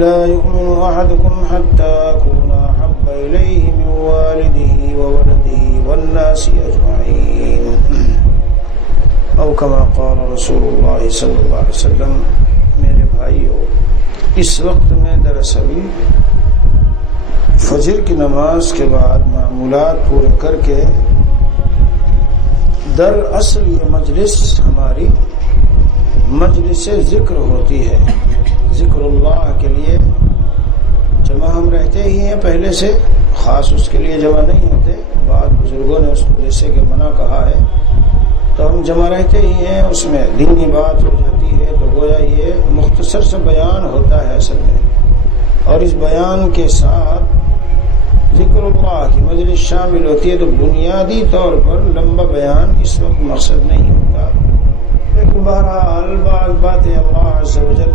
لا يؤمن أحدكم حتى أكون أحب إليه من والده وولده والناس أجمعين أو كما قال رسول الله صلی اللہ علیہ وسلم۔ میرے بھائیو، اس وقت میں دراصل فجر کی نماز کے بعد معمولات پورے کر کے دراصل یہ مجلس ہماری مجلس ذکر ہوتی ہے۔ ذکر اللہ کے لیے جمع ہم رہتے ہی ہیں پہلے سے، خاص اس کے لیے جمع نہیں ہوتے، بعض بزرگوں نے اس کو جیسے کہ منع کہا ہے تو ہم جمع رہتے ہی ہیں، اس میں دینی بات ہو جاتی ہے تو گویا یہ مختصر سا بیان ہوتا ہے اصل میں، اور اس بیان کے ساتھ ذکر اللہ کی مجلس شامل ہوتی ہے، تو بنیادی طور پر لمبا بیان اس وقت مقصد نہیں ہوتا، لیکن بہرحال بعض باتیں اللہ عز و جل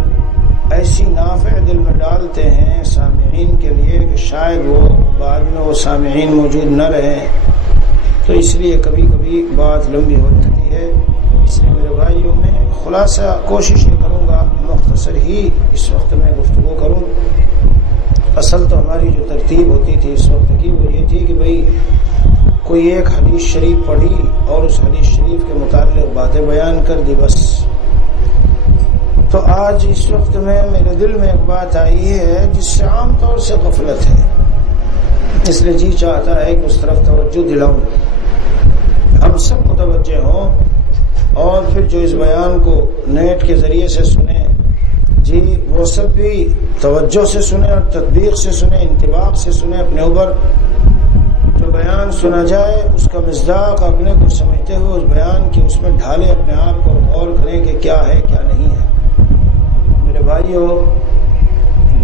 ایسی نافع دل میں ڈالتے ہیں سامعین کے لیے کہ شاید وہ بعد میں وہ سامعین موجود نہ رہیں، تو اس لیے کبھی کبھی بات لمبی ہو جاتی ہے۔ اس لیے میرے بھائیوں میں خلاصہ کوشش یہ کروں گا مختصر ہی اس وقت میں گفتگو کروں۔ اصل تو ہماری جو ترتیب ہوتی تھی اس وقت کی وہ یہ تھی کہ بھئی کوئی ایک حدیث شریف پڑھی اور اس حدیث شریف کے متعلق باتیں بیان کر دی بس۔ تو آج اس وقت میں میرے دل میں ایک بات آئی ہے جس سے عام طور سے غفلت ہے، اس لیے جی چاہتا ہے کہ اس طرف توجہ دلاؤں، ہم سب متوجہ ہوں، اور پھر جو اس بیان کو نیٹ کے ذریعے سے سنیں جی وہ سب بھی توجہ سے سنیں اور تطبیق سے سنیں، انطباق سے سنیں، اپنے اوپر جو بیان سنا جائے اس کا مصداق اپنے کو سمجھتے ہوئے اس بیان کی اس میں ڈھالیں اپنے آپ کو، غور کریں کہ کیا ہے کیا نہیں ہے۔ میرے بھائیو،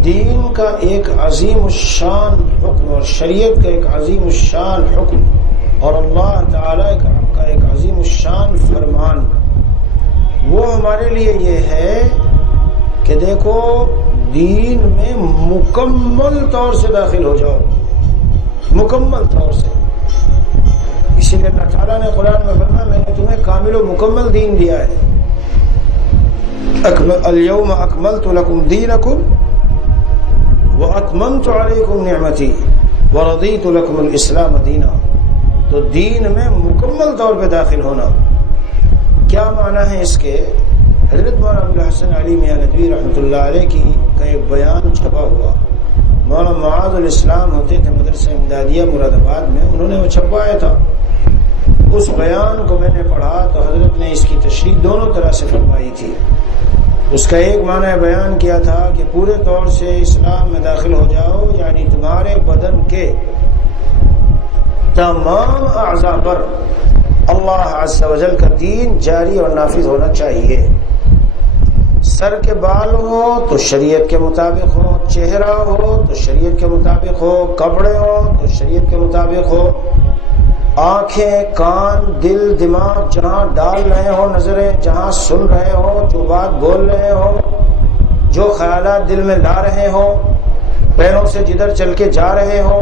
دین کا ایک عظیم الشان حکم اور شریعت کا ایک عظیم الشان حکم اور اللہ تعالی کا ایک عظیم الشان فرمان، وہ ہمارے لیے یہ ہے کہ دیکھو دین میں مکمل طور سے داخل ہو جاؤ، مکمل طور سے۔ اسی لیے اللہ تعالیٰ نے قرآن میں فرمایا میں نے تمہیں کامل و مکمل دین دیا ہے، الیوم اکملت لکم دینکم واتممت علیکم نعمتی ورضیت لکم الاسلام دینا۔ تو دین میں مکمل طور پہ داخل ہونا کیا معنی ہے اس کے؟ حضرت مولانا ابوالحسن علی میاں ندوی رحمۃ اللہ علیہ کی کا ایک بیان چھپا ہوا، مولانا معاذ الاسلام ہوتے تھے مدرسہ امدادیہ مراد آباد میں، انہوں نے وہ چھپوایا تھا۔ اس بیان کو میں نے پڑھا تو حضرت نے اس کی تشریح دونوں طرح سے فرمائی تھی۔ اس کا ایک معنی بیان کیا تھا کہ پورے طور سے اسلام میں داخل ہو جاؤ، یعنی تمہارے بدن کے تمام اعضاء پر اللہ عز و جل کا دین جاری اور نافذ ہونا چاہیے۔ سر کے بال ہو تو شریعت کے مطابق ہو، چہرہ ہو تو شریعت کے مطابق ہو، کپڑے ہو تو شریعت کے مطابق ہو، آنکھیں، کان، دل، دماغ جہاں ڈال رہے ہو، نظریں جہاں سن رہے ہو، جو بات بول رہے ہو، جو خیالات دل میں لا رہے ہو، پیروں سے جدھر چل کے جا رہے ہو،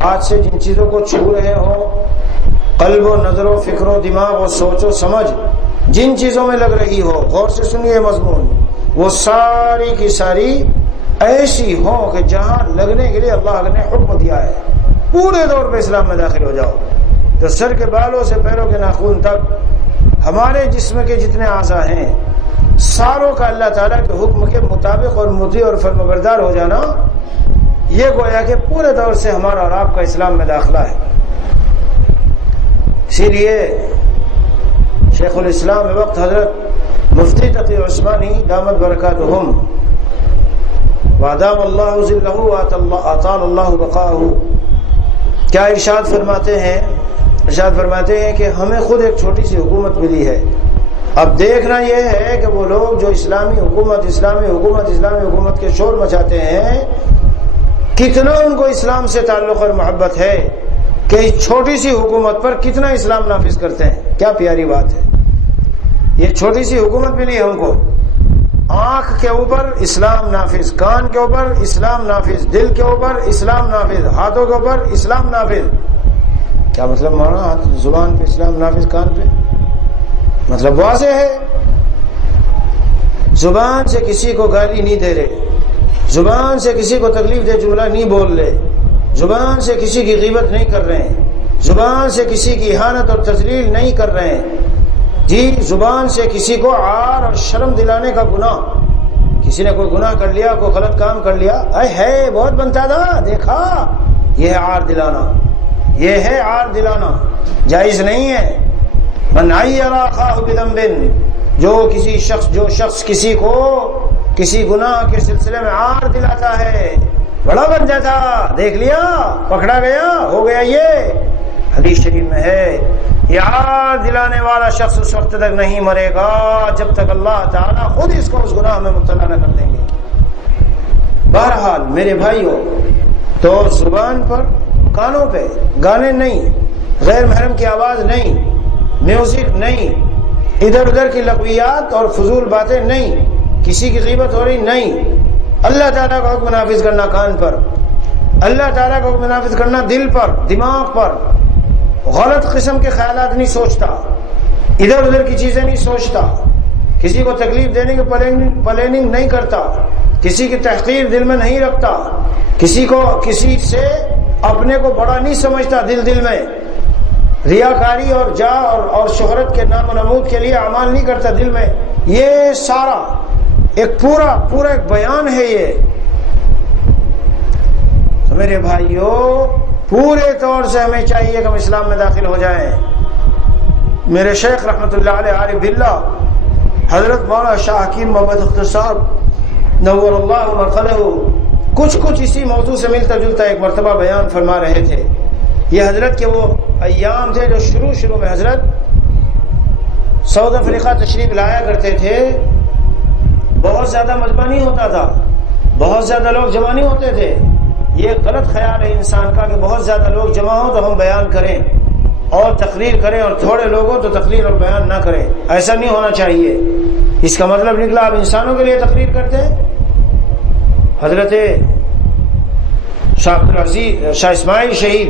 ہاتھ سے جن چیزوں کو چھو رہے ہو، قلب و نظر و فکر و دماغ و سوچ و سمجھ جن چیزوں میں لگ رہی ہو، غور سے سنیے مضمون، وہ ساری کی ساری ایسی ہو کہ جہاں لگنے کے لیے اللہ نے حکم دیا ہے پورے طور پہ اسلام میں داخل ہو جاؤ۔ تو سر کے بالوں سے پیروں کے ناخن تک ہمارے جسم کے جتنے اعضاء ہیں ساروں کا اللہ تعالیٰ کے حکم کے مطابق اور مطیع اور فرمانبردار ہو جانا، یہ گویا کہ پورے طور سے ہمارا اور آپ کا اسلام میں داخلہ ہے۔ اسی لیے شیخ الاسلام وقت حضرت مفتی تقی عثمانی دامت برکاتہم وادام اللہ ظلہ واطال اللہ بقاہ کیا ارشاد فرماتے ہیں؟ ارشاد فرماتے ہیں کہ ہمیں خود ایک چھوٹی سی حکومت ملی ہے، اب دیکھنا یہ ہے کہ وہ لوگ جو اسلامی حکومت کے شور مچاتے ہیں کتنا ان کو اسلام سے تعلق اور محبت ہے کہ اس چھوٹی سی حکومت پر کتنا اسلام نافذ کرتے ہیں۔ کیا پیاری بات ہے، یہ چھوٹی سی حکومت ملی ہے ہم کو، آنکھ کے اوپر اسلام نافذ، کان کے اوپر اسلام نافذ، دل کے اوپر اسلام نافذ، ہاتھوں کے اوپر اسلام نافذ۔ کیا مطلب مانا؟ زبان پہ اسلام نافذ، کان پہ؟ مطلب واضح ہے، زبان سے کسی کو گالی نہیں دے رہے، زبان سے کسی کو تکلیف دہ جملہ نہیں بول رہے، زبان سے کسی کی غیبت نہیں کر رہے ہیں، زبان سے کسی کی اہانت اور تذلیل نہیں کر رہے ہیں جی، زبان سے کسی کو عار اور شرم دلانے کا گناہ، کسی نے کوئی گناہ کر لیا، کوئی غلط کام کر لیا، اے ہے بہت بنتا تھا دیکھا، یہ ہے عار دلانا، یہ ہے عار دلانا، جائز نہیں ہے۔ من عیر اخاہ بذنب، جو شخص کسی کو کسی گناہ کے سلسلے میں عار دلاتا ہے، بڑا بن جاتا، دیکھ لیا پکڑا گیا، ہو گیا، یہ حدیث شریف میں ہے۔ یہ عار دلانے والا شخص اس وقت تک نہیں مرے گا جب تک اللہ تعالیٰ خود اس کو اس گناہ میں مبتلا نہ کر دیں گے۔ بہرحال میرے بھائیوں، تو زبان پر، کانوں پہ گانے نہیں، غیر محرم کی آواز نہیں، میوزک نہیں، ادھر ادھر کی لغویات اور فضول باتیں نہیں، کسی کی غیبت ہو رہی نہیں، اللہ تعالیٰ کا حکم نافذ کرنا کان پر، اللہ تعالیٰ کا حکم نافذ کرنا دل پر، دماغ پر، غلط قسم کے خیالات نہیں سوچتا، ادھر ادھر کی چیزیں نہیں سوچتا، کسی کو تکلیف دینے کی پلاننگ نہیں کرتا، کسی کی تحقیر دل میں نہیں رکھتا، کسی سے اپنے کو بڑا نہیں سمجھتا، دل میں ریاکاری اور جاہ اور شہرت کے نام و نمود کے لیے اعمال نہیں کرتا دل میں۔ یہ سارا ایک پورا ایک بیان ہے یہ۔ تو میرے بھائیوں، پورے طور سے ہمیں چاہیے کہ ہم اسلام میں داخل ہو جائیں۔ میرے شیخ رحمۃ اللہ علیہ عارف باللہ حضرت مولانا شاہ حکیم محمد اختر صاحب نور اللہ مرقدہ کچھ اسی موضوع سے ملتا جلتا ایک مرتبہ بیان فرما رہے تھے۔ یہ حضرت کے وہ ایام تھے جو شروع میں حضرت سعود افریقہ تشریف لایا کرتے تھے، بہت زیادہ مجمع نہیں ہوتا تھا، بہت زیادہ لوگ جمع نہیں ہوتے تھے۔ یہ غلط خیال ہے انسان کا کہ بہت زیادہ لوگ جمع ہوں تو ہم بیان کریں اور تقریر کریں، اور تھوڑے لوگ ہوں تو تقریر اور بیان نہ کریں، ایسا نہیں ہونا چاہیے۔ اس کا مطلب نکلا آپ انسانوں کے لیے تقریر کرتے ہیں۔ حضرت شاہ اسماعیل شہید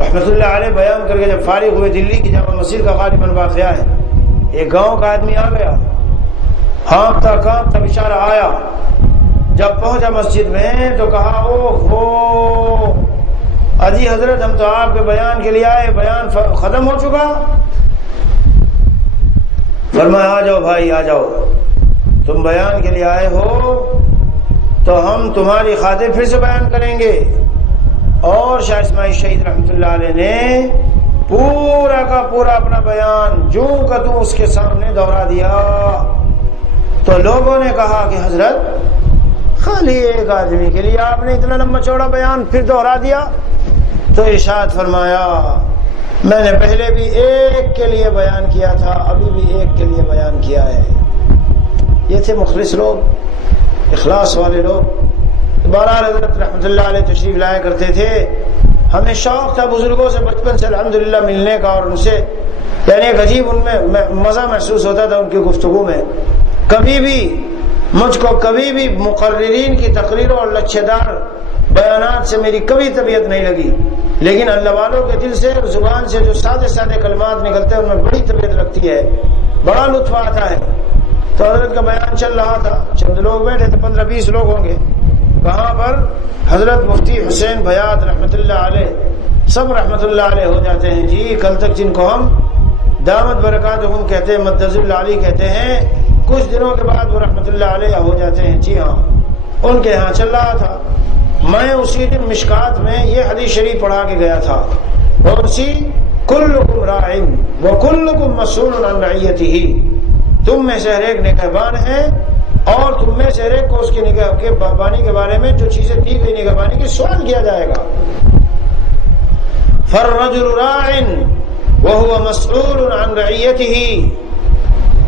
رحمۃ اللہ علیہ بیان کر کے جب فارغ ہوئے، دلی کی جامع مسجد کا غالباً واقعہ ہے، ایک گاؤں کا آدمی آ گیا، کانپتا بیچارہ آیا، جب پہنچا مسجد میں تو کہا اوہ اجی حضرت ہم تو آپ کے بیان کے لیے آئے، بیان ختم ہو چکا۔ فرمایا آ جاؤ بھائی آ جاؤ، تم بیان کے لیے آئے ہو تو ہم تمہاری خاطر پھر سے بیان کریں گے۔ اور شاہ اسماعیل شہید رحمۃ اللہ علیہ نے پورا کا پورا اپنا بیان جو کا تو اس کے سامنے دہرا دیا۔ تو لوگوں نے کہا کہ حضرت خالی ایک آدمی کے لیے آپ نے اتنا لمبا چوڑا بیان پھر دہرا دیا؟ تو ارشاد فرمایا میں نے پہلے بھی ایک کے لیے بیان کیا تھا، ابھی بھی ایک کے لیے بیان کیا ہے۔ یہ تھے مخلص لوگ، اخلاص والے لوگ۔ بہرحال حضرت رحمۃ اللہ علیہ تشریف لایا کرتے تھے، ہمیں شوق تھا بزرگوں سے بچپن سے الحمدللہ ملنے کا، اور ان سے یعنی ایک عجیب ان میں مزہ محسوس ہوتا تھا ان کی گفتگو میں۔ مجھ کو کبھی بھی مقررین کی تقریروں اور لچھے دار بیانات سے میری کبھی طبیعت نہیں لگی، لیکن اللہ والوں کے دل سے اور زبان سے جو سادے کلمات نکلتے ہیں ان میں بڑی طبیعت لگتی ہے، بڑا لطف آتا ہے۔ تو حضرت کا بیان چل رہا تھا، چند لوگ بیٹھے تھے، 15-20 لوگ ہوں گے، کہاں پر حضرت مفتی حسین بھیات رحمۃ اللہ علیہ سب رحمۃ اللہ علیہ ہو جاتے ہیں جی، کل تک جن کو ہم دامت برکاتہم کہتے ہیں، مدذ العلی کہتے ہیں، کچھ دنوں کے بعد وہ رحمۃ اللہ علیہ ہو جاتے ہیں۔ جی ہاں، ان کے ہاں چل رہا تھا۔ میں اسی دن مشکات میں یہ حدیث شریف پڑھا کے گیا تھا، اور اسی کلکم راعٍ وکلکم مسئول عن رعیتہ، تم میں سے ہر ایک نگہبان ہے اور تم میں سے ہر ایک کو اس کی نگہبانی کے بارے میں جو چیزیں دی گئی نگہبانی کی سوال کیا جائے گا۔ فالرجل راع وهو مسئول عن رعیتہ،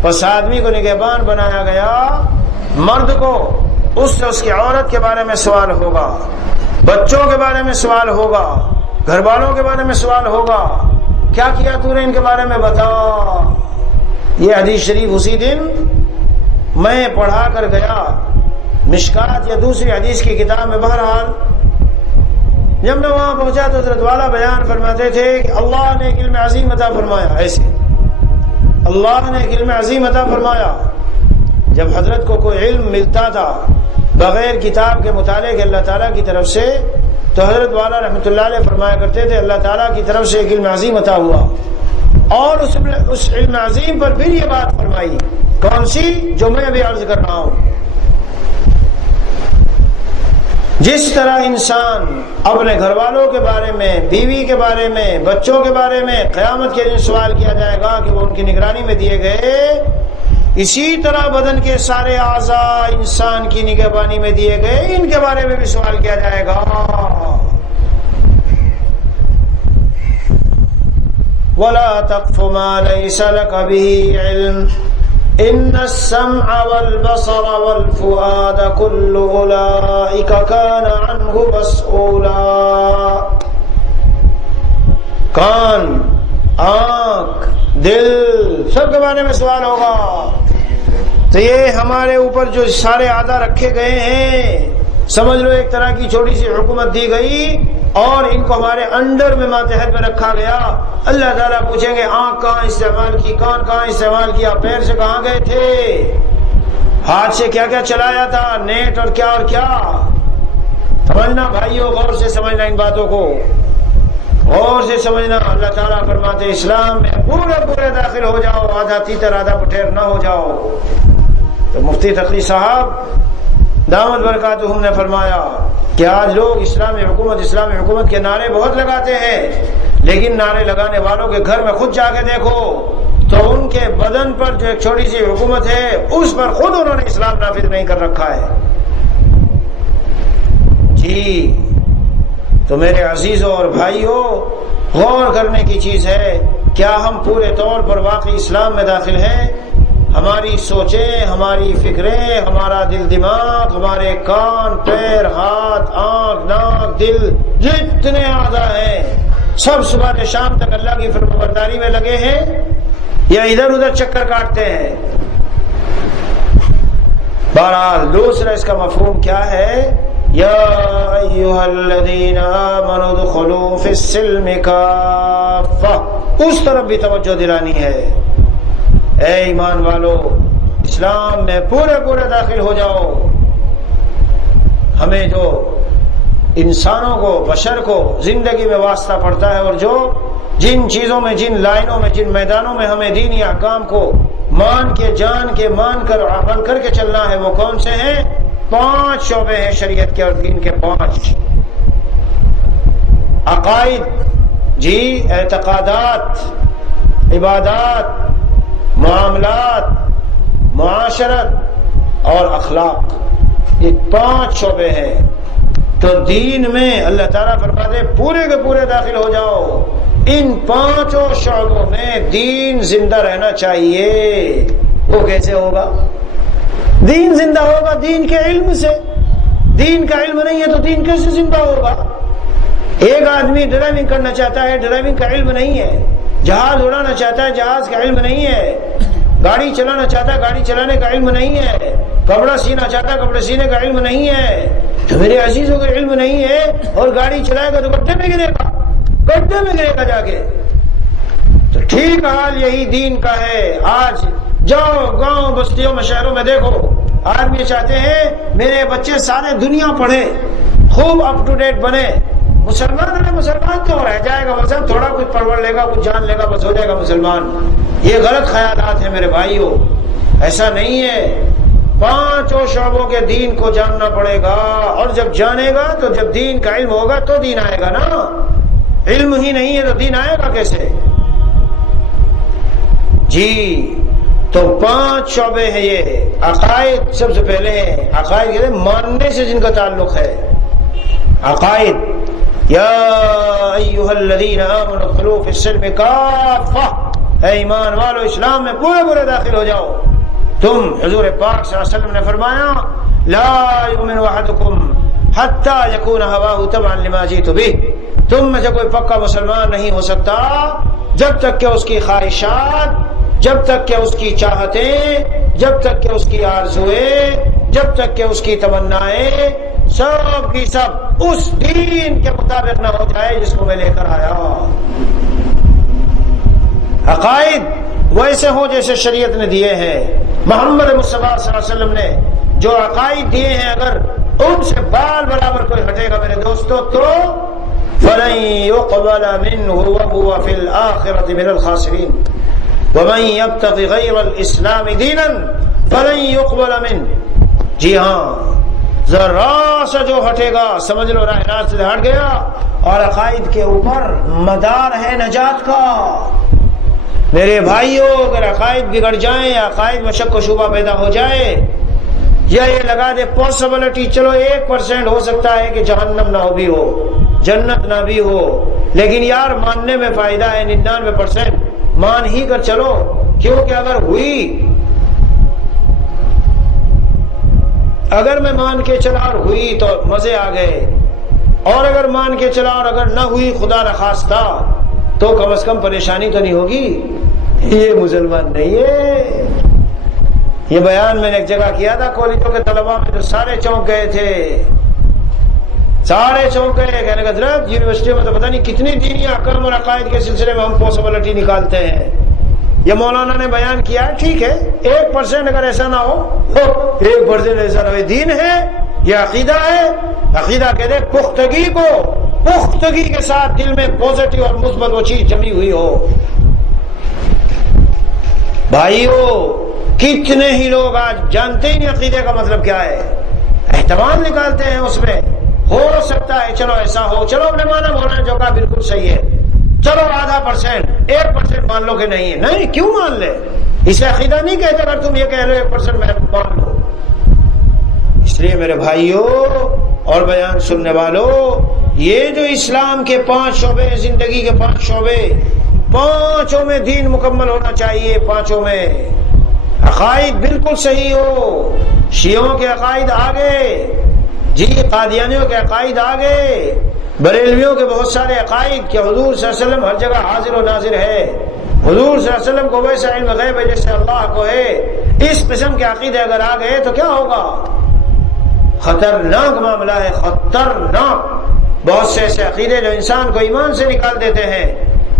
پس آدمی کو نگہبان بنایا گیا، مرد کو اس سے اس کی عورت کے بارے میں سوال ہوگا، بچوں کے بارے میں سوال ہوگا، گھر والوں کے بارے میں سوال ہوگا، کیا کیا تو نے ان کے بارے میں بتا۔ یہ حدیث شریف اسی دن میں پڑھا کر گیا مشکات یا دوسری حدیث کی کتاب میں۔ بہرحال جب میں وہاں پہنچا تو حضرت والا بیان فرماتے تھے کہ اللہ نے ایک علم عظیم عطا فرمایا، ایسے اللہ نے ایک علم عظیم عطا فرمایا۔ جب حضرت کو کوئی علم ملتا تھا بغیر کتاب کے مطالعے کے اللہ تعالیٰ کی طرف سے، تو حضرت والا رحمۃ اللہ علیہ فرمایا کرتے تھے اللہ تعالیٰ کی طرف سے ایک علم عظیم عطا ہوا، اور اس علم عظیم پر پھر یہ بات فرمائی، کون سی؟ جو میں ابھی عرض کر رہا ہوں۔ جس طرح انسان اپنے گھر والوں کے بارے میں، بیوی کے بارے میں، بچوں کے بارے میں قیامت کے دن سوال کیا جائے گا کہ وہ ان کی نگرانی میں دیے گئے، اسی طرح بدن کے سارے اعضاء انسان کی نگہبانی میں دیے گئے، ان کے بارے میں بھی سوال کیا جائے گا۔ وَلَا تَقْفُ مَا لَيْسَ لَكَ بِهِ عِلْمٌ إِنَّ السَّمْعَ وَالْبَصَرَ وَالْفُؤَادَ كُلُّ أُولَئِكَ كَانَ عَنْهُ مَسْئُولًا۔ کان، آنکھ، دل، سب کے بارے میں سوال ہوگا۔ تو یہ ہمارے اوپر جو سارے اعضاء رکھے گئے ہیں، سمجھ لو ایک طرح کی چھوٹی سی حکومت دی گئی اور ان کو ہمارے انڈر میں ماتحت میں رکھا گیا۔ اللہ تعالیٰ پوچھیں گے آنکھ کہاں استعمال کی، کان کہاں استعمال کیا، پیر سے کہاں گئے تھے، ہاتھ سے کیا کیا چلایا تھا، نیٹ اور کیا سمجھنا بھائیو، غور سے سمجھنا ان باتوں کو، غور سے سمجھنا۔ اللہ تعالیٰ فرماتے اسلام میں پورے داخل ہو جاؤ، آدھا تیتر آدھا پٹھیر نہ ہو جاؤ۔ تو مفتی تقی صاحب دامت برکاتہم نے فرمایا کہ آج لوگ اسلامی حکومت کے نعرے بہت لگاتے ہیں، لیکن نعرے لگانے والوں کے گھر میں خود جا کے دیکھو تو ان کے بدن پر جو ایک چھوٹی سی حکومت ہے اس پر خود انہوں نے اسلام نافذ نہیں کر رکھا ہے۔ جی تو میرے عزیزوں اور بھائیوں، غور کرنے کی چیز ہے، کیا ہم پورے طور پر واقعی اسلام میں داخل ہیں؟ ہماری سوچیں، ہماری فکریں، ہمارا دل دماغ، ہمارے کان، پیر، ہاتھ، آنکھ، ناک، دل، جتنے اعضاء ہیں سب صبح سے شام تک اللہ کی فرمانبرداری میں لگے ہیں یا ادھر ادھر چکر کاٹتے ہیں؟ بہرحال دوسرا اس کا مفہوم کیا ہے؟ یا ایھا الذین آمنوا ادخلوا فی السلم کافہ، اس طرف بھی توجہ دلانی ہے۔ اے ایمان والو، اسلام میں پورے داخل ہو جاؤ۔ ہمیں جو انسانوں کو، بشر کو زندگی میں واسطہ پڑتا ہے اور جو جن چیزوں میں، جن لائنوں میں، جن میدانوں میں ہمیں دینی احکام کو مان کے، جان کے، مان کر، عمل کر کے چلنا ہے، وہ کون سے ہیں؟ 5 شعبے ہیں شریعت کے اور دین کے، 5 عقائد، جی اعتقادات، عبادات، معاملات، معاشرت اور اخلاق، یہ 5 شعبے ہیں۔ تو دین میں اللہ تعالیٰ فرماتے ہیں پورے کے پورے داخل ہو جاؤ۔ ان 5 شعبوں میں دین زندہ رہنا چاہیے۔ وہ کیسے ہوگا؟ دین زندہ ہوگا دین کے علم سے۔ دین کا علم نہیں ہے تو دین کیسے زندہ ہوگا؟ ایک آدمی ڈرائیونگ کرنا چاہتا ہے، ڈرائیونگ کا علم نہیں ہے، جہاز اڑانا چاہتا ہے، جہاز کا علم نہیں ہے، گاڑی چلانا چاہتا ہے، گاڑی چلانے کا علم نہیں ہے، کپڑا سینا چاہتا ہے، کپڑے سینے کا علم نہیں ہے۔ تو میرے عزیزوں کا علم نہیں ہے اور گاڑی چلائے گا تو گڈھے میں گرے گا جا کے۔ تو ٹھیک حال یہی دین کا ہے۔ آج جاؤ گاؤں، بستیوں میں، شہروں میں دیکھو، آدمی چاہتے ہیں میرے بچے سارے دنیا پڑھے، خوب اپ ٹو ڈیٹ بنے۔ مسلمان تو رہ جائے گا، مثلا تھوڑا کچھ پرور لے گا، کچھ جان لے گا، بس ہو جائے گا مسلمان۔ یہ غلط خیالات ہیں میرے بھائیوں، ایسا نہیں ہے۔ 5 شعبوں کے دین کو جاننا پڑے گا، اور جب جانے گا تو جب دین کا علم ہوگا تو دین آئے گا نا۔ علم ہی نہیں ہے تو دین آئے گا کیسے؟ جی تو 5 شعبے ہیں یہ۔ عقائد سب سے پہلے ہیں، عقائد کہتے ہیں ماننے سے جن کا تعلق ہے۔ عقائد، یا ایھا الذین آمنوا ادخلوا فی السلم کافہ، اے ایمان والو اسلام میں پورے داخل ہو جاؤ۔ تم، حضور پاک صلی اللہ علیہ وسلم نے فرمایا لا یؤمن احدکم حتی یکون ہواہ تبعا لما جئت بہ، تم میں سے کوئی پکا مسلمان نہیں ہو سکتا جب تک کہ اس کی خواہشات، جب تک کہ اس کی چاہتیں، جب تک کہ اس کی آرزویں، جب تک کہ اس کی تمنائیں سب کی سب اس دین کے مطابق نہ ہو جائے جس کو میں لے کر آیا۔ عقائد ویسے ہوں جیسے شریعت نے دیے ہیں، محمد مصطفیٰ صلی اللہ علیہ وسلم نے جو عقائد دیے ہیں اگر ان سے بال برابر کوئی ہٹے گا میرے دوستو تو فَلَن يُقْبَلَ مِنْهُ وَهُوَ فِي الْآخِرَةِ مِنَ الْخَاسِرِينَ وَمَن يَبْتَغِ غَيْرَ الْإِسْلَامِ دِينًا فَلَن يُقْبَلَ مِنْهُ. جی ہاں، ذرا سا جو ہٹے گا سمجھ لو راہ راست سے ہٹ گیا، اور عقائد کے اوپر مدار ہے نجات کا. میرے بھائیوں، اگر عقائد بگڑ جائیں یا عقائد میں شک و شبہ پیدا ہو جائے، یا یہ لگا دے پاسبلٹی چلو 1% ہو سکتا ہے کہ جہنم نہ بھی ہو، جنت نہ بھی ہو، لیکن یار ماننے میں فائدہ ہے، 99% مان ہی کر چلو، کیونکہ اگر میں مان کے چلا اور ہوئی تو مزے آ گئے، اور اگر مان کے چلا اور اگر نہ ہوئی خدا نخواستہ تو کم از کم پریشانی تو نہیں ہوگی. یہ مسلمان نہیں ہے. یہ بیان میں نے ایک جگہ کیا تھا کالجوں کے طلباء میں، تو سارے چونک گئے تھے، سارے چونک گئے. کہنے کا حضرت یونیورسٹی میں تو پتہ نہیں کتنی دینی احکام اور عقائد کے سلسلے میں ہم پاسبلٹی نکالتے ہیں. یہ مولانا نے بیان کیا ہے، ٹھیک ہے 1% اگر ایسا نہ ہو، 1% ایسا نہ ہو، دین ہے، یہ عقیدہ ہے. عقیدہ کہتے ہیں پختگی کے ساتھ دل میں پازیٹیو اور مثبت وہ چیز جمی ہوئی ہو. بھائیو، کتنے ہی لوگ آج جانتے ہی نہیں عقیدے کا مطلب کیا ہے، احتمال نکالتے ہیں اس میں، ہو سکتا ہے چلو ایسا ہو، چلو اپنے مانا مولانا جو کہا بالکل صحیح ہے، چلو 0.5% 1% مان لو کہ نہیں ہے. نہیں، کیوں مان لے؟ اسے عقیدہ نہیں کہتے. اگر تم یہ کہہ لو 1% میں مان لو. اس لیے میرے بھائیوں اور بیان سننے والوں، یہ جو اسلام کے 5 شعبے، زندگی کے 5 شعبے، 5 میں دین مکمل ہونا چاہیے. 5 میں عقائد بالکل صحیح ہو. شیعوں کے عقائد آگے، جی قادیانیوں کے عقائد آگے، بریلویوں کے بہت سارے عقائد کہ حضور صلی اللہ علیہ وسلم ہر جگہ حاضر و ناظر ہے، حضور صلی اللہ علیہ وسلم کو ویسا علم غیب ہے جیسے اللہ کو ہے. اس قسم کے عقیدے اگر آ گئے تو کیا ہوگا؟ خطرناک معاملہ ہے، خطرناک. بہت سے ایسے عقیدے جو انسان کو ایمان سے نکال دیتے ہیں،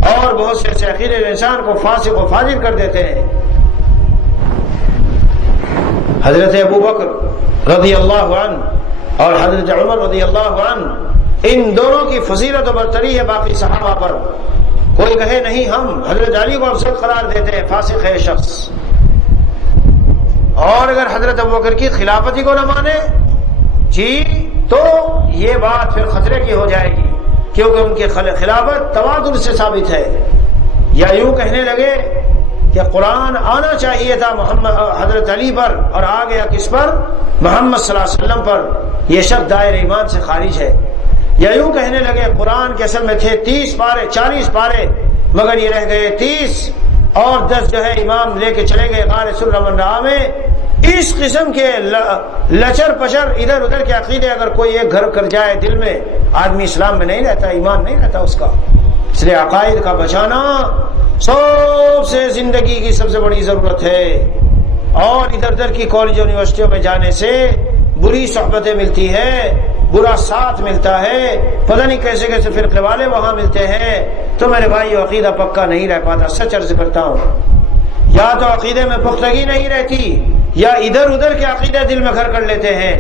اور بہت سے ایسے عقیدے جو انسان کو فاسق و فاجر کر دیتے ہیں. حضرت ابو بکر رضی اللہ عنہ اور حضرت عمر رضی اللہ عنہ، ان دونوں کی فضیلت و برتری ہے باقی صحابہ پر. کوئی کہے نہیں ہم حضرت علی کو افضل قرار دیتے ہیں، فاسق ہے شخص. اور اگر حضرت ابو بکر کی خلافتی کو نہ مانے جی تو یہ بات پھر خطرے کی ہو جائے گی، کیونکہ ان کی خلافت تواتر سے ثابت ہے. یا یوں کہنے لگے کہ قرآن آنا چاہیے تھا محمد حضرت علی پر اور آ گیا کس پر؟ محمد صلی اللہ علیہ وسلم پر، یہ شخص دائرہ ایمان سے خارج ہے. یا یوں کہنے لگے قرآن کے اصل میں تھے 30 پارے 40 پارے، مگر یہ رہ گئے 30 اور 10 جو ہے امام لے کے چلے گئے غار سر منرا میں. اس قسم کے لچر پچر ادھر ادھر کے عقیدے اگر کوئی ایک گھر کر جائے دل میں، آدمی اسلام میں نہیں رہتا، ایمان نہیں رہتا اس کا. اس لیے عقائد کا بچانا سب سے زندگی کی سب سے بڑی ضرورت ہے. اور ادھر ادھر کی کالج یونیورسٹیوں میں جانے سے بری صحبتیں ملتی ہے، برا ساتھ ملتا ہے، پتہ نہیں کیسے کیسے فرقے والے وہاں ملتے ہیں. تو میرے بھائی عقیدہ پکا نہیں رہ پاتا. سچ عرض کرتا ہوں، یا تو عقیدے میں پختگی نہیں رہتی، یا ادھر ادھر کے عقیدے دل میں گھر کر لیتے ہیں.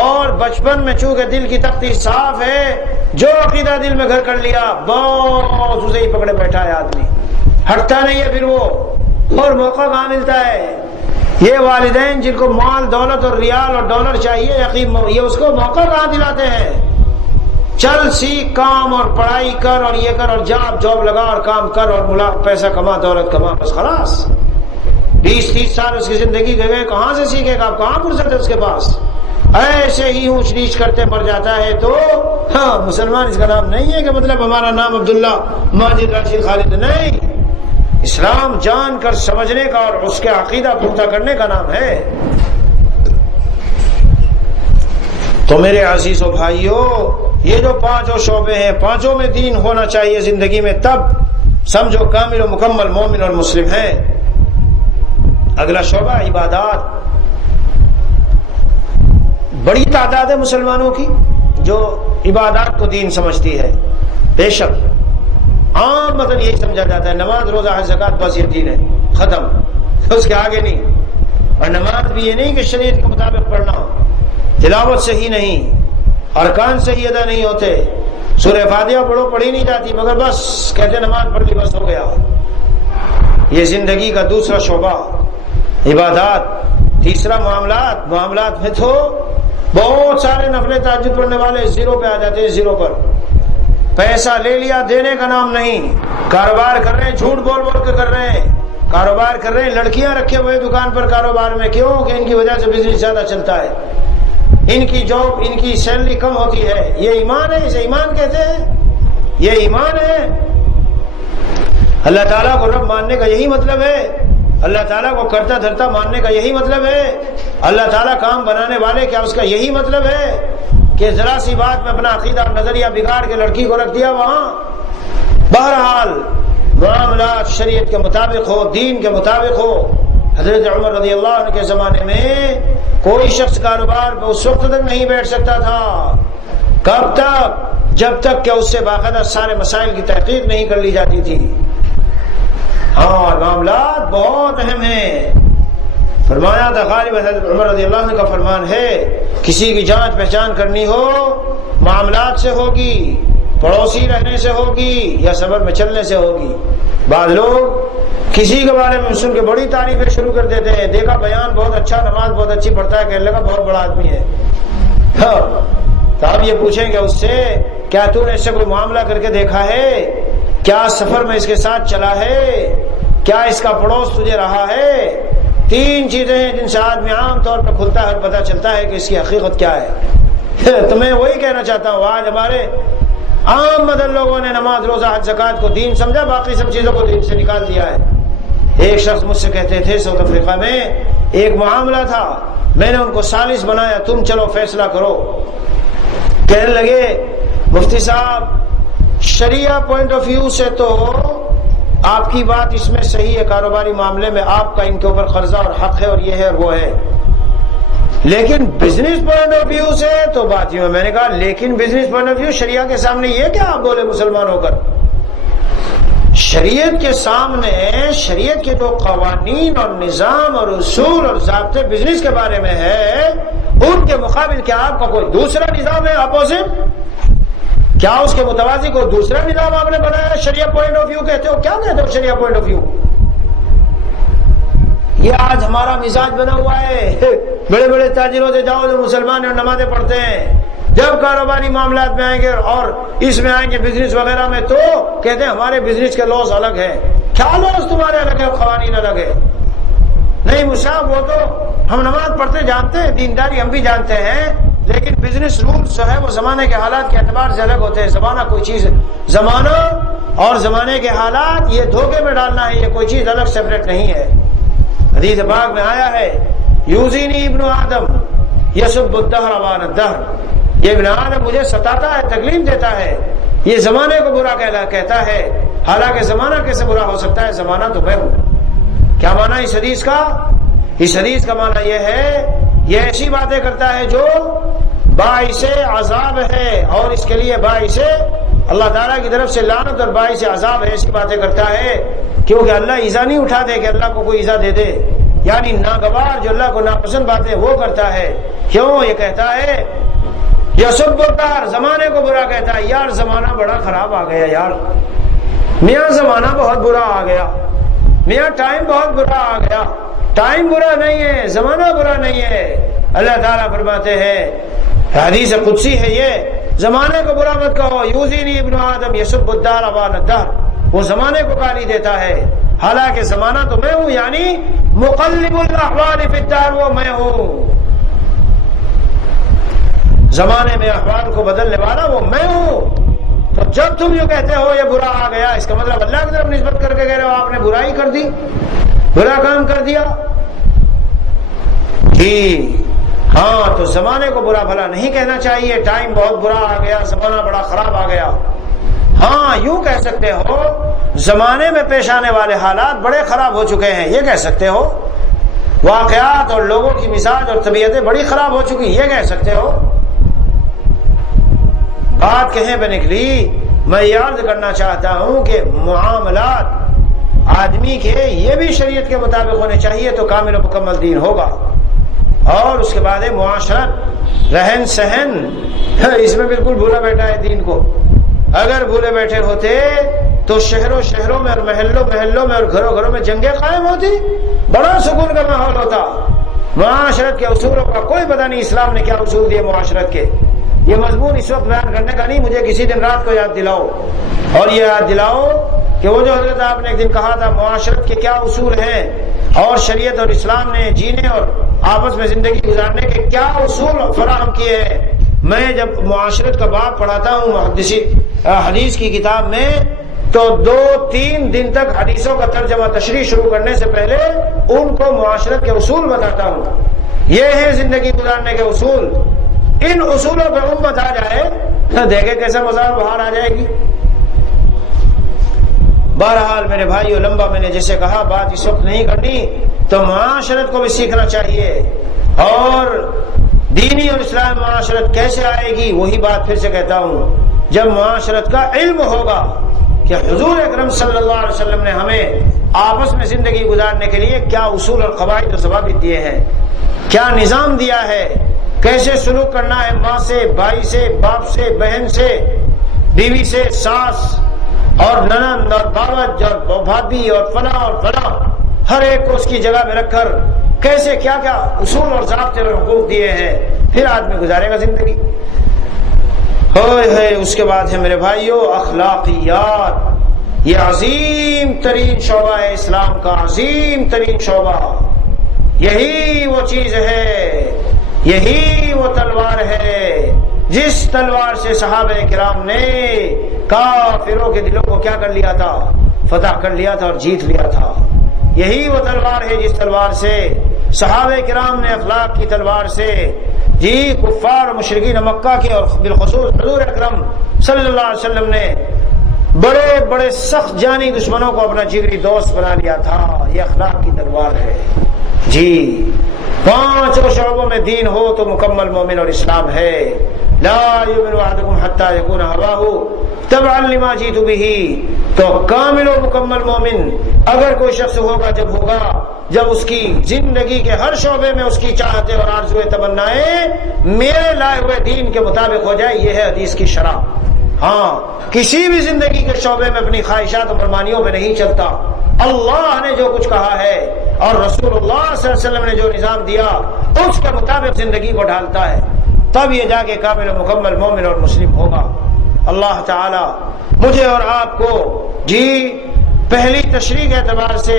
اور بچپن میں چونکہ دل کی تختی صاف ہے، جو عقیدہ دل میں گھر کر لیا بہت اسے ہی پکڑے بیٹھا ہے، آدمی ہٹتا نہیں ہے پھر وہ. اور موقع کہاں ملتا ہے؟ یہ والدین جن کو مال دولت اور ریال اور ڈالر چاہیے، یقین یہ اس کو موقع کہاں دلاتے ہیں؟ چل سیکھ، کام اور پڑھائی کر اور یہ کر اور جاب لگا اور کام کر اور پیسہ کما، دولت کما، بس خلاص. 20-30 سال اس کی زندگی گئے، کہاں سے سیکھے گا؟ کہاں فرصت ہے اس کے پاس؟ ایسے ہی اونچ نیچ کرتے مر جاتا ہے. تو ہاں مسلمان اس کا نام نہیں ہے کہ مطلب ہمارا نام عبداللہ ماجد راشد خالد نہیں. اسلام جان کر سمجھنے کا اور اس کے عقیدہ پختہ کرنے کا نام ہے. تو میرے عزیز و بھائیوں، یہ جو 5 شعبے ہیں، 5 میں دین ہونا چاہیے زندگی میں، تب سمجھو کامل و مکمل مومن اور مسلم ہیں. اگلا شعبہ عبادات. بڑی تعداد ہے مسلمانوں کی جو عبادات کو دین سمجھتی ہے. بے شک عام مطلب یہی سمجھا جاتا ہے نماز روزہ حج زکات بس یہ دین ہے، ختم، اس کے آگے نہیں. اور نماز بھی یہ نہیں کہ شریعت کے مطابق پڑھنا، تلاوت صحیح نہیں، ارکان صحیح ادا نہیں ہوتے، سورہ فاتحہ پڑھو پڑھی نہیں جاتی، مگر بس کہتے نماز پڑھ لی بس ہو گیا۔ یہ زندگی کا دوسرا شعبہ عبادات۔ تیسرا معاملات میں تو بہت سارے نفل تہجد پڑھنے والے زیرو پہ آ جاتے ہیں، زیرو پر۔ پیسہ لے لیا، دینے کا نام نہیں، کاروبار کر رہے ہیں، جھوٹ بول کے کر رہے ہیں، کاروبار کر رہے ہیں، لڑکیاں رکھے ہوئے دکان پر کاروبار میں، کیوں کہ ان کی وجہ سے بزنس زیادہ چلتا ہے، ان کی جاب، ان کی سیلری کم ہوتی ہے۔ یہ ایمان ہے؟ اسے ایمان کہتے ہیں؟ یہ ایمان ہے؟ اللہ تعالیٰ کو رب ماننے کا یہی مطلب ہے؟ اللہ تعالیٰ کو کرتا دھرتا ماننے کا یہی مطلب ہے؟ اللہ تعالیٰ کام بنانے والے کیا اس کا یہی مطلب ہے کہ ذرا سی بات میں اپنا عقیدہ اور نظریہ بگاڑ کے لڑکی کو رکھ دیا وہاں؟ بہرحال معاملات شریعت کے مطابق ہو، دین کے مطابق ہو۔ حضرت عمر رضی اللہ عنہ کے زمانے میں کوئی شخص کاروبار پہ اس وقت تک نہیں بیٹھ سکتا تھا۔ کب تک؟ جب تک کہ اس سے باقاعدہ سارے مسائل کی تحقیق نہیں کر لی جاتی تھی۔ ہاں، معاملات بہت اہم ہیں۔ فرمایا تھا غالب حضرت عمر رضی اللہ عنہ کا فرمان ہے، کسی کی جانچ پہچان کرنی ہو معاملات سے ہوگی، پڑوسی رہنے سے ہوگی، یا سفر میں چلنے سے ہوگی۔ بعض لوگ کسی کے بارے میں سن کے بڑی تعریفیں شروع کر دیتے ہیں، دیکھا بیان بہت اچھا، نماز بہت اچھی پڑھتا ہے، کہنے لگا بہت بڑا آدمی ہے۔ ہاں، تو آپ یہ پوچھیں گے اس سے، کیا تو نے اس سے کوئی معاملہ کر کے دیکھا ہے؟ کیا سفر میں اس کے ساتھ چلا ہے؟ کیا اس کا پڑوس تجھے رہا ہے؟ تین چیزیں ہیں جن سے آدمی عام طور پر کھلتا ہے اور پتہ چلتا ہے کہ اس کی حقیقت کیا ہے۔ تو میں وہی کہنا چاہتا ہوں، آج ہمارے عام مدن لوگوں نے نماز، روزہ، حج، زکوٰۃ کو دین سمجھا، باقی سب چیزوں کو دین سے نکال دیا ہے۔ ایک شخص مجھ سے کہتے تھے ساؤتھ افریقہ میں ایک معاملہ تھا، میں نے ان کو ثالث بنایا، تم چلو فیصلہ کرو۔ کہنے لگے مفتی صاحب، شریعہ پوائنٹ آف ویو سے تو آپ کی بات اس میں صحیح ہے، کاروباری معاملے میں آپ کا ان کے اوپر قرضہ اور حق ہے اور یہ ہے اور وہ ہے، لیکن بزنس پوائنٹ آف ویو سے تو بات یوں ہے۔ میں نے کہا لیکن بزنس پوائنٹ آف ویو شریعہ کے سامنے یہ کیا آپ بولے مسلمان ہو کر؟ شریعت کے سامنے شریعت کے جو قوانین اور نظام اور اصول اور ضابطے بزنس کے بارے میں ہے، ان کے مقابل کیا آپ کا کوئی دوسرا نظام ہے اپوزٹ؟ کیا اس کے متوازی کوئی دوسرا نظام آپ نے بنایا؟ شریعہ پوائنٹ آف ویو کہتے ہو؟ کیا کہتے ہو شریعہ پوائنٹ آف ویو؟ یہ آج ہمارا مزاج بنا ہوا ہے، بڑے بڑے تاجروں سے جاؤ جو مسلمان اور نمازیں پڑھتے ہیں، جب کاروباری معاملات میں آئیں گے اور اس میں آئیں گے بزنس وغیرہ میں، تو کہتے ہیں ہمارے بزنس کے لاز الگ ہیں۔ کیا لاز تمہارے الگ ہے، قوانین الگ ہے؟ نہیں مشاب، وہ تو ہم نماز پڑھتے جانتے ہیں، دینداری ہم بھی جانتے ہیں، لیکن بزنس رولز جو ہے وہ زمانے کے حالات کے اعتبار سے الگ ہوتے ہیں۔ زمانہ کوئی چیز، زمانہ اور زمانے کے حالات یہ دھوکے میں ڈالنا ہے، یہ کوئی چیز الگ سیپریٹ نہیں ہے۔ حدیث پاک میں آیا ہے، یوزینی ابن آدم یسب الدہر وان الدہر، یہ ابن آدم مجھے ستاتا ہے، تکلیف دیتا ہے، یہ زمانے کو برا کہتا ہے، حالانکہ زمانہ کیسے برا ہو سکتا ہے؟ زمانہ تو میں ہوں۔ کیا معنی اس حدیث کا؟ اس حدیث کا معنی یہ ہے، یہ ایسی باتیں کرتا ہے جو باعث عذاب ہے، اور اس کے لیے باعث اللہ تعالیٰ کی طرف سے لعنت اور باعث عذاب ہے، ایسی باتیں کرتا ہے کیونکہ اللہ ایزا نہیں اٹھا دے کہ اللہ کو کوئی ایزا دے دے، یعنی ناگوار جو اللہ کو ناپسند باتیں وہ کرتا ہے۔ کیوں یہ کہتا ہے؟ یسب الدہر، زمانے کو برا کہتا ہے۔ یار زمانہ بڑا خراب آ گیا یار، میاں زمانہ بہت برا آ گیا، میاں ٹائم بہت برا آ گیا۔ ٹائم برا نہیں ہے، زمانہ برا نہیں ہے۔ اللہ تعالیٰ فرماتے ہیں، حدیث قدسی ہے یہ، زمانے کو برا مت کہو، یوزینی ابن آدم یسب الدہر وان الدہر، وہ زمانے کو گالی دیتا ہے، حالانکہ زمانہ تو میں ہوں، یعنی مقلب الاحوال فی الدہر، وہ میں ہوں، زمانے میں احوال کو بدلنے والا وہ میں ہوں۔ تو جب تم یہ کہتے ہو یہ برا آ گیا، اس کا مطلب اللہ کی طرف نسبت کر کے کہہ رہے ہو آپ نے برائی کر دی، برا کام کر دیا۔ جی ہاں، تو زمانے کو برا بھلا نہیں کہنا چاہیے، ٹائم بہت برا آ گیا، زمانہ بڑا خراب آ گیا۔ ہاں یوں کہہ سکتے ہو زمانے میں پیش آنے والے حالات بڑے خراب ہو چکے ہیں، یہ کہہ سکتے ہو، واقعات اور لوگوں کی مزاج اور طبیعتیں بڑی خراب ہو چکی، یہ کہہ سکتے ہو۔ بات کہیں پہ نکلی، میں یہ عرض کرنا چاہتا ہوں کہ معاملات آدمی کے یہ بھی شریعت کے مطابق ہونے چاہیے تو کامل و مکمل دین ہوگا. اور اس کے بعد ہے معاشرت، رہن سہن. اس میں بالکل بھولا بیٹھا ہے دین کو. اگر بھولے بیٹھے ہوتے تو شہروں میں اور محلوں میں اور گھروں میں جنگیں قائم ہوتی، بڑا سکون کا ماحول ہوتا. معاشرت کے اصولوں کا کوئی پتہ نہیں اسلام نے کیا اصول دیے معاشرت کے. یہ مضمون اس وقت بیان کرنے کا نہیں، مجھے کسی دن رات کو یاد دلاؤ، اور یہ یاد دلاؤ کہ وہ جو حضرت آپ نے ایک دن کہا تھا معاشرت کے کیا اصول ہیں اور شریعت اور اسلام نے جینے اور آپس میں زندگی گزارنے کے کیا اصول فراہم کیے ہیں. میں جب معاشرت کا باب پڑھاتا ہوں حدیث کی کتاب میں تو 2-3 دن تک حدیثوں کا ترجمہ تشریح شروع کرنے سے پہلے ان کو معاشرت کے اصول بتاتا ہوں. یہ ہے زندگی گزارنے کے اصول. ان اصولوں پہ امت آ جائے تو دیکھے کیسا مزار بہار آ جائے گی. بہرحال میرے بھائیو، لمبا میں نے جیسے کہا بات اس وقت نہیں کرنی، تو معاشرت کو بھی سیکھنا چاہیے. اور دینی اور اسلام معاشرت کیسے آئے گی وہی بات پھر سے کہتا ہوں، جب معاشرت کا علم ہوگا کہ حضور اکرم صلی اللہ علیہ وسلم نے ہمیں آپس میں زندگی گزارنے کے لیے کیا اصول اور قواعد و ضوابط دیے ہیں، کیا نظام دیا ہے، کیسے سلوک کرنا ہے ماں سے، بھائی سے، باپ سے، بہن سے، بیوی سے، ساس اور ننند اور باوج اور بھابھی اور فلاں ہر ایک کو اس کی جگہ میں رکھ کر کیسے کیا کیا اصول اور ضابطے اور حقوق دیے ہیں، پھر آدمی گزارے گا زندگی. اس کے بعد ہے میرے بھائیو اخلاقیات. یہ عظیم ترین شعبہ ہے اسلام کا، عظیم ترین شعبہ. یہی وہ چیز ہے، یہی وہ تلوار ہے جس تلوار سے صحابہ کرام نے کافروں کے دلوں کو کیا کر لیا تھا، فتح کر لیا تھا اور جیت لیا تھا. یہی وہ تلوار ہے جس تلوار سے صحابہ کرام نے اخلاق کی تلوار سے کفار و مشرکین مکہ کے اور بالخصوص حضور اکرم صلی اللہ علیہ وسلم نے بڑے بڑے سخت جانی دشمنوں کو اپنا جگری دوست بنا لیا تھا. یہ اخلاق کی تلوار ہے. جی 5 شعبوں میں دین ہو تو مکمل مومن اور اسلام ہے. لا یؤمن احدکم حتی یکون ہواہ تبعا لما جئت بہ. تو کامل و مکمل مومن اگر کوئی شخص ہوگا جب اس کی زندگی کے ہر شعبے میں اس کی چاہتے اور آرزویں تمنائیں میرے لائے ہوئے دین کے مطابق ہو جائے. یہ ہے حدیث کی شرح. ہاں، کسی بھی زندگی کے شعبے میں اپنی خواہشات اور فرمانیوں پہ نہیں چلتا. اللہ نے جو کچھ کہا ہے اور رسول اللہ صلی اللہ علیہ وسلم نے جو نظام دیا اس کے مطابق زندگی کو ڈھالتا ہے، تب یہ جا کے کامل و مکمل مومن اور مسلم ہوگا. اللہ تعالی مجھے اور آپ کو پہلی تشریح کے اعتبار سے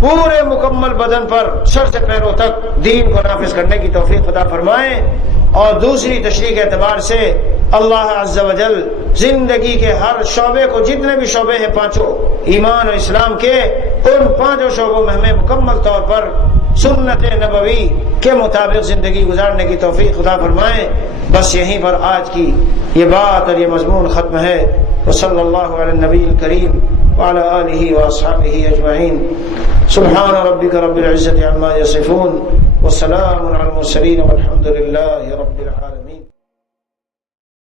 پورے مکمل بدن پر سر سے پیروں تک دین کو نافذ کرنے کی توفیق عطا فرمائے، اور دوسری تشریح کے اعتبار سے اللہ عز و جل زندگی کے ہر شعبے کو، جتنے بھی شعبے ہیں 5 ایمان اور اسلام کے، ان 5 شعبوں میں ہمیں مکمل طور پر سنت نبوی کے مطابق زندگی گزارنے کی توفیق عطا فرمائے. بس یہیں پر آج کی یہ بات اور یہ مضمون ختم ہے. وصلی اللہ علی النبی الکریم وعلی آلہ واصحابہ اجمعین. سبحان ربک رب العزة عما یصفون وسلام علی المرسلین والحمد للہ رب العالمین.